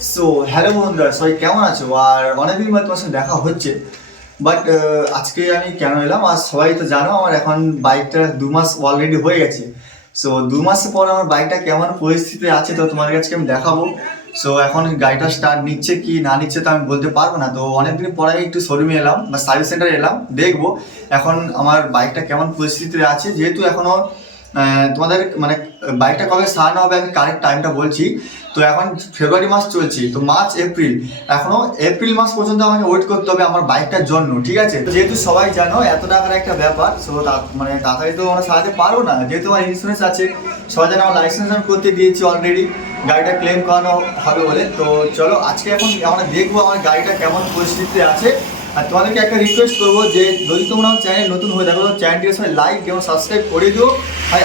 So hello বন্ধুরা, সবাই কেমন আছো? আর অনেকদিন বাদ তোমার সাথে দেখা হচ্ছে। বাট আজকে আমি কেন এলাম, আর সবাই তো জানো আমার এখন বাইকটা 2 মাস অলরেডি হয়ে গেছে। সো 2 মাস পর আমার বাইকটা কেমন পরিস্থিতি আছে তো তোমার কাছে আমি দেখাবো। সো এখন গাড়িটা স্টার্ট নিচ্ছে কি না নিচ্ছে তো আমি বলতে পারবো না। তো অনেকদিন পরে আমি একটু শোরুমে এলাম বা সার্ভিস সেন্টারে এলাম, দেখবো এখন আমার বাইকটা কেমন পরিস্থিতিতে আছে। যেহেতু এখনো তোমাদের মানে বাইকটা কবে সারানো হবে আমি কারেক্ট টাইমটা বলছি। তো এখন ফেব্রুয়ারি মাস চলছে, তো মার্চ এপ্রিল, এখনো এপ্রিল মাস পর্যন্ত আমাকে ওয়েট করতে হবে আমার বাইকটার জন্য, ঠিক আছে? যেহেতু সবাই জানো এত টাকার একটা ব্যাপার, সো মানে তাড়াতাড়ি তো আমরা সারাতে পারবো না। যেহেতু আমার ইন্স্যুরেন্স আছে, সবাই জানো আমার লাইসেন্স আমি করতে দিয়েছি অলরেডি, গাড়িটা ক্লেম করানো হবে বলে। তো চলো আজকে এখন আমরা দেখবো আমার গাড়িটা কেমন পরিস্থিতিতে আছে। আর তোমাদেরকে একটা রিকোয়েস্ট করবো যে যদি তোমরা আমার চ্যানেল নতুন হয়ে থাকো, চ্যানেলটিকে সবাই লাইক এবং সাবস্ক্রাইব করে দিও।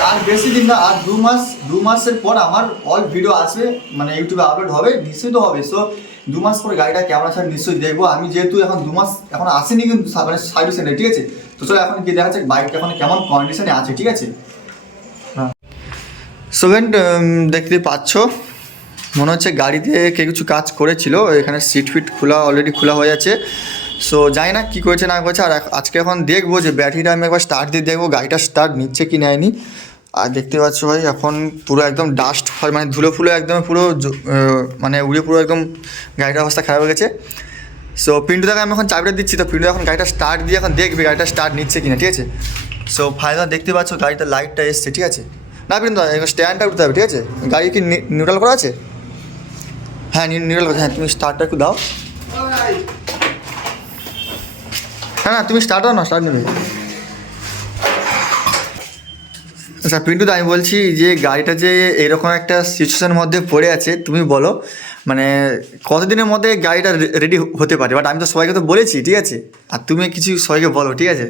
আর বেশি দিন না, আর 2 মাসের পর আমার অল ভিডিও আসবে, মানে ইউটিউবে আপলোড হবে, নিশ্চয়ই তো হবে। সো 2 মাস পর গাড়িটা কেমন আছে আমি নিশ্চয়ই দেখবো। আমি যেহেতু এখন 2 মাস এখন আসেনি কিন্তু মানে সার্ভিস সেন্টারে, ঠিক আছে? তো চলো এখন কি দেখা যাচ্ছে বাইকটা এখন কেমন কন্ডিশনে আছে, ঠিক আছে? হ্যাঁ, সো দেখতে পাচ্ছ মনে হচ্ছে গাড়িতে কে কিছু কাজ করেছিল। এখানে সিট ফিট খোলা, অলরেডি খোলা হয়ে আছে। সো জানি না কী করেছে না করেছে। আর আজকে এখন দেখবো যে ব্যাটারিটা আমি একবার স্টার্ট দিয়ে দেখবো গাড়িটা স্টার্ট নিচ্ছে কি নেয়নি। আর দেখতে পাচ্ছ ভাই এখন পুরো একদম ডাস্ট হয়, মানে ধুলো ফুলো একদম পুরো মানে উড়ে পুরো একদম গাড়িটার অবস্থা খারাপ হয়ে গেছে। সো পিন্টুদাকে আমি এখন চাবিটা দিচ্ছি, তো পিন্টু এখন গাড়িটা স্টার্ট দিয়ে এখন দেখবে গাড়িটা স্টার্ট নিচ্ছে কিনা, ঠিক আছে? সো ফাইনাল দেখতে পাচ্ছ গাড়িটার লাইটটা এসছে, ঠিক আছে? না পিন্টু স্ট্যান্ডটা উঠতে হবে, ঠিক আছে? গাড়ি কি নিউট্রাল করা আছে? হ্যাঁ নিউট্রাল করা, হ্যাঁ তুমি স্টার্টটা একটু দাও। হ্যাঁ না তুমি স্টার্ট দাও না, স্টার্ট নেবে। আচ্ছা পিন্টু দা, আমি বলছি যে গাড়িটা যে এরকম একটা সিচুয়েশনের মধ্যে পড়ে আছে, তুমি বলো মানে কতদিনের মধ্যে গাড়িটা রেডি হতে পারে? বাট আমি তো সবাইকে তো বলেছি, ঠিক আছে? আর তুমি কিছু সবাইকে বলো, ঠিক আছে?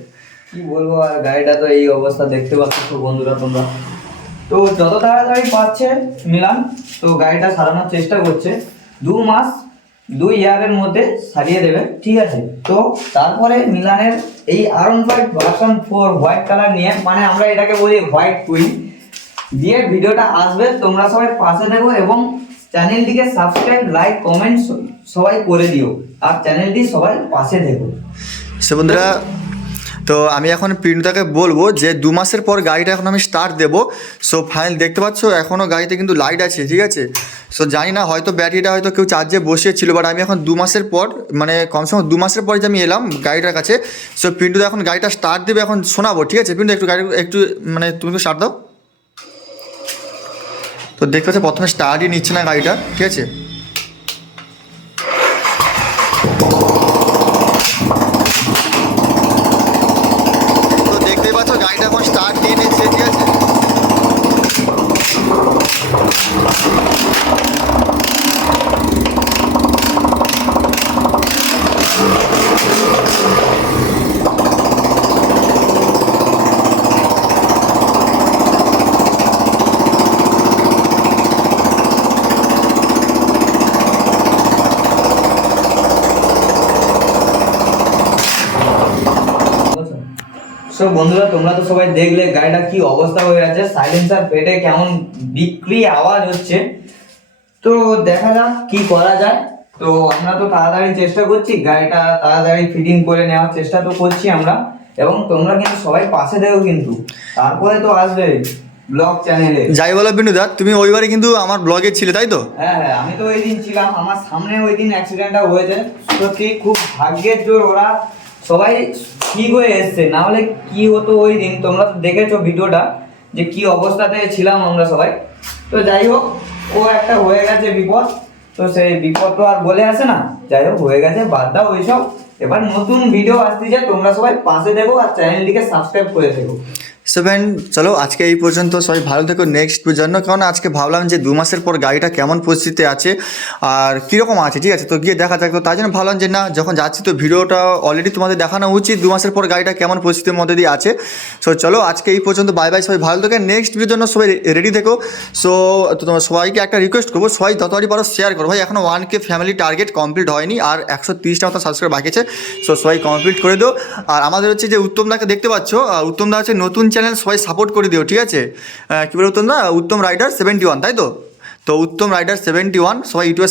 কি বলবো, আর গাড়িটা তো এই অবস্থা দেখতে পাচ্ছ তো বন্ধুরা তোমরা। তো যত তাড়াতাড়ি পাচ্ছে মিলান তো গাড়িটা সারানোর চেষ্টা করছে। 2 মাস 2 ইয়ারের মধ্যে সারিয়ে দেবে, ঠিক আছে? তো তারপরে মিলানের এই R15 ভার্সন 4 হোয়াইট কালার নিয়ে, মানে আমরা এটাকে বলি হোয়াইট কুইন দিয়ে ভিডিওটা আসবে। তোমরা সবাই পাশে দেখো এবং চ্যানেলটিকে সাবস্ক্রাইব, লাইক, কমেন্ট সবাই করে দিও। আর চ্যানেলটি সবাই পাশে দেখো। সে বন্ধুরা, তো আমি এখন পিন্টুদাকে বলবো যে 2 মাসের পর গাড়িটা এখন আমি স্টার্ট দেবো। সো ফাইনাল দেখতে পাচ্ছ এখনও গাড়িতে কিন্তু লাইট আছে, ঠিক আছে? সো জানি না হয়তো ব্যাটারিটা হয়তো কেউ চার্জে বসিয়েছিল, বাট আমি এখন 2 মাসের পর মানে কমসে কম 2 মাসের পরে যে আমি এলাম গাড়িটার কাছে। সো পিন্টুদা এখন গাড়িটা স্টার্ট দেবে, এখন শোনাবো, ঠিক আছে? পিন্টু একটু গাড়ি একটু মানে তুমি একটু স্টার্ট দাও। তো দেখতে পাচ্ছ প্রথমে স্টার্টই নিচ্ছে না গাড়িটা, ঠিক আছে? তো দেখতেই পাচ্ছ গাড়িটা এখন স্টার্ট দিয়ে নিচ্ছে, ঠিক আছে? সো বন্ধুরা, তোমরা তো সবাই দেখলে গাড়িটা কি অবস্থা হয়ে আছে, সাইলেন্সার ফেটে কেমন বিক্রি আওয়াজ হচ্ছে। তো দেখা যাক কি করা যায়। তো আমরা তো তাড়াতাড়ি চেষ্টা করছি, গাড়িটা তাড়াতাড়ি ফিটিং করে নেওয়ার চেষ্টা তো করছি আমরা। এবং তোমরা কিন্তু সবাই পাশে দেখো, কিন্তু তারপরে তো আসবে ব্লগ চ্যানেলে। যাই বলো পিন্টুদা, তুমি ওইবারে কিন্তু আমার ব্লগে ছিলে, তাই তো? হ্যাঁ হ্যাঁ, আমি তো ওই দিন ছিলাম, আমার সামনে ওই দিন অ্যাক্সিডেন্টটা হয়েছে। সত্যি খুব ভাগ্যের জোর ওরা সবাই ঠিক হয়ে এসছে, না হলে কি হতো ওই দিন। তোমরা তো দেখেছো ভিডিওটা যে কি অবস্থাতে ছিলাম আমরা সবাই। তো যাই হোক, ও একটা হয়ে গেছে বিপদ, তো সেই বিপদ তো আর বলে আসে না। যাই হোক, হয়ে গেছে, বাদ দাও ওইসব। এবার নতুন ভিডিও আসতেছে, তোমরা সবাই পাশে দেখো আর চ্যানেলটিকে সাবস্ক্রাইব করে দেখো। সেভেন, চলো আজকে এই পর্যন্ত, সবাই ভালো থেকো নেক্সট জন্য। কারণ আজকে ভাবলাম যে 2 মাসের পর গাড়িটা কেমন পরিস্থিতিতে আছে আর কীরকম আছে, ঠিক আছে? তো গিয়ে দেখা যাক। তো তাই জন্য ভাবলাম যে না, যখন যাচ্ছি তো ভিডিওটা অলরেডি তোমাদের দেখানো উচিত 2 মাসের পর গাড়িটা কেমন পরিস্থিতির মধ্যে দিয়ে আছে। সো চলো আজকে এই পর্যন্ত, বাই বাই, সবাই ভালো থেকো, নেক্সট ভিডিওর জন্য সবাই রেডি থেকো। সো তো তোমার সবাইকে একটা রিকোয়েস্ট করবো, সবাই যতবারই পারো শেয়ার করো ভাই। এখনও 1K ফ্যামিলি টার্গেট কমপ্লিট হয়নি, আর 130টা মতো সাবস্ক্রাইব বাকি আছে। সো সবাই কমপ্লিট করে দিও। আর আমাদের হচ্ছে যে উত্তমদাকে দেখতে পাচ্ছ, উত্তমদা হচ্ছে নতুন চ্যানেল, সবাই সাপোর্ট করে দিও, ঠিক আছে? কী বলে উত্তম দা, উত্তম রাইডার 71, তাই তো? তো উত্তম রাইডার 71 সবাই ইউটিউবে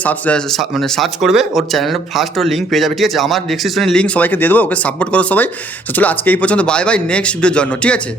মানে সার্চ করবে, ওর চ্যানেলে ফার্স্ট ওর লিঙ্ক পেয়ে যাবে, ঠিক আছে? আমার ডেসক্রিপশনের লিঙ্ক সবাইকে দিয়ে দেবো, ওকে সাপোর্ট করো সবাই। তো চলো আজকে এই পর্যন্ত, বাই বাই, নেক্সট ভিডিওর জন্য, ঠিক আছে?